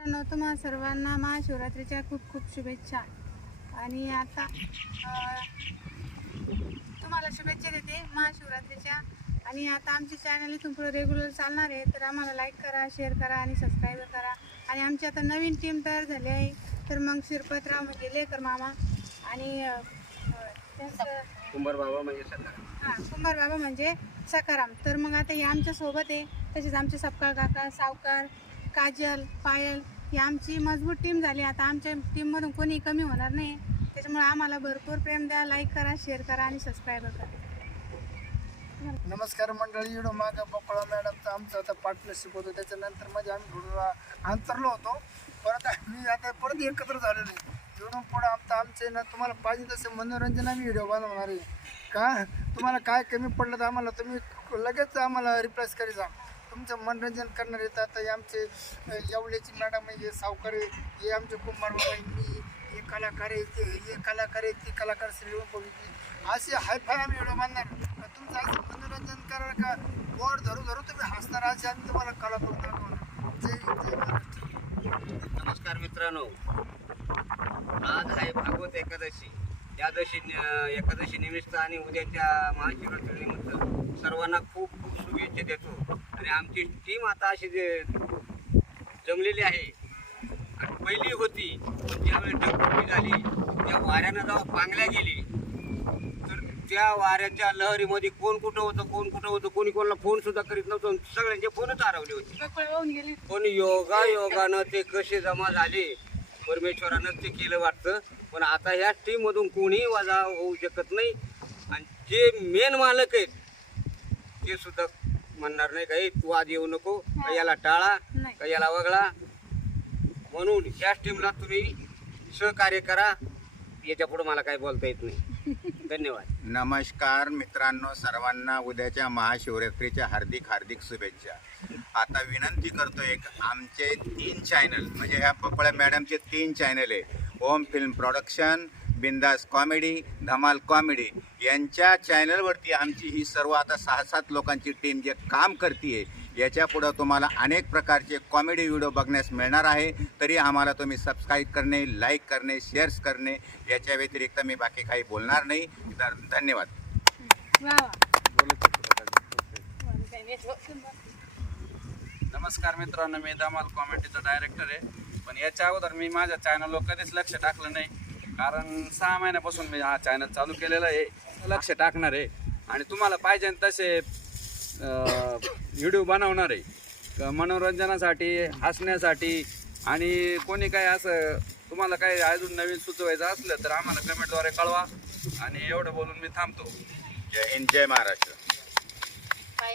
मित्रांनो तुम्हा सर्वांना महाशिवरात्रीच्या खूप खूप शुभेच्छा. आणि आता तुम्हाला शुभेच्छा देते महाशिवरात्रीच्या. आणि आता आमचे चॅनल इथून पुढे रेग्युलर चालणार आहे तर आम्हाला लाईक करा शेअर करा आणि सबस्क्राईब करा. आणि आमची आता नवीन टीम तयार झाली आहे तर मग शिरपतराव म्हणजे लेकर मामा आणि कुंभार बाबा म्हणजे हां कुंभार बाबा म्हणजे सकाराम. तर मग आता हे आमच्यासोबत आहे तसेच आमचे सपकाळ काका सावकार काजल पायल ही आमची मजबूत टीम झाली. आता आमच्या टीममधून कोणी कमी होणार नाही. त्याच्यामुळे आम्हाला भरपूर प्रेम द्या लाईक करा शेअर करा आणि सबस्क्राईब करा. नमस्कार मंडळी. इडो माग मॅडम मॅडमचं आमचं आता पार्टनरशिप होतं. त्याच्यानंतरमध्ये आम्ही थोडं अंतरलो होतो. परत आम्ही आता परत एकत्र झालेलो आहे. इकडून पुढं आमचं आमचे ना तुम्हाला पाहिजे तसे मनोरंजन आम्ही व्हिडिओ बनवणार आहे. का? तुम्हाला काय कमी पडलं तर आम्हाला तुम्ही लगेच आम्हाला रिप्लेस करी जा. तुमचं मनोरंजन करणार आहेत आता आमचे अ, येवल्याची मॅडम आहे हे सावकार आहे हे आमचे कुंभार बाबा मी हे कलाकार आहे ते हे कलाकार आहे ती कलाकार श्री बघितली असे हाय फाय आम्ही व्हिडिओ बांधणार तुमचं असं मनोरंजन करणार का? बोर्ड धरू धरू तुम्ही हसणार असे आम्ही तुम्हाला कला करून दाखवणार. जय जय महाराष्ट्र. नमस्कार मित्रांनो. आज आहे भागवत एकादशी. एकादशी एकादशी निमित्त आणि उद्याच्या महाशिवरात्री निमित्त सर्वांना खूप खूप शुभेच्छा देतो. आणि आमची टीम आता अशी जे जमलेली आहे आणि पहिली होती पण ज्यावेळी डगडुगी झाली त्या वाऱ्यानं जेव्हा पांगल्या गेली तर त्या वाऱ्याच्या लहरीमध्ये कोण कुठं होतं कोण कुठं होतं कोणी कोणाला फोन सुद्धा करीत नव्हतं सगळ्यांचे फोनच हरवले होते. पण योगा योगानं ते कसे जमा झाले परमेश्वरानं ते केलं वाटतं. पण आता ह्या टीम मधून कोणीही वजा होऊ शकत नाही. आणि जे मेन मालक आहेत ते सुद्धा म्हणणार नाही का "ए, तू आज येऊ नको का याला टाळा नाही. का याला वगळा. म्हणून ह्याच टीमला तुम्ही सहकार्य करा. याच्यापुढे मला काही बोलता येत नाही. धन्यवाद. नमस्कार मित्रांनो सर्वांना उद्याच्या महाशिवरात्रीच्या हार्दिक हार्दिक शुभेच्छा. आता विनंती करतो एक आमचे तीन चॅनल म्हणजे ह्या पपळ्या मॅडमचे तीन चॅनल आहे. ओम फिल्म प्रोडक्शन बिंदास कॉमेडी धमाल कॉमेडी यांच्या चॅनलवरती आमची ही सर्व आता सहा सात लोकांची टीम जे काम करते आहे पुढं तुम्हाला अनेक प्रकारचे कॉमेडी व्हिडिओ बघण्यास मिळणार आहे. तरी आम्हाला तुम्ही सबस्क्राईब करणे लाईक करणे शेअर्स करणे याच्या व्यतिरिक्त मी बाकी काही बोलणार नाही. तर धन्यवाद. नमस्कार मित्रांनो मी धमाल कॉमेंटीचा डायरेक्टर आहे. पण याच्या अगोदर मी माझ्या चॅनलवर कधीच लक्ष टाकलं नाही. कारण सहा महिन्यापासून मी हा चॅनल चालू केलेला आहे. लक्ष टाकणार आहे. आणि तुम्हाला पाहिजे तसे व्हिडिओ बनवणार आहे. मनोरंजनासाठी हसण्यासाठी आणि कोणी काय असं तुम्हाला काही अजून नवीन सुचवायचं असलं तर आम्हाला कमेंटद्वारे कळवा. आणि एवढं बोलून मी थांबतो. जय हिंद जय महाराष्ट्र.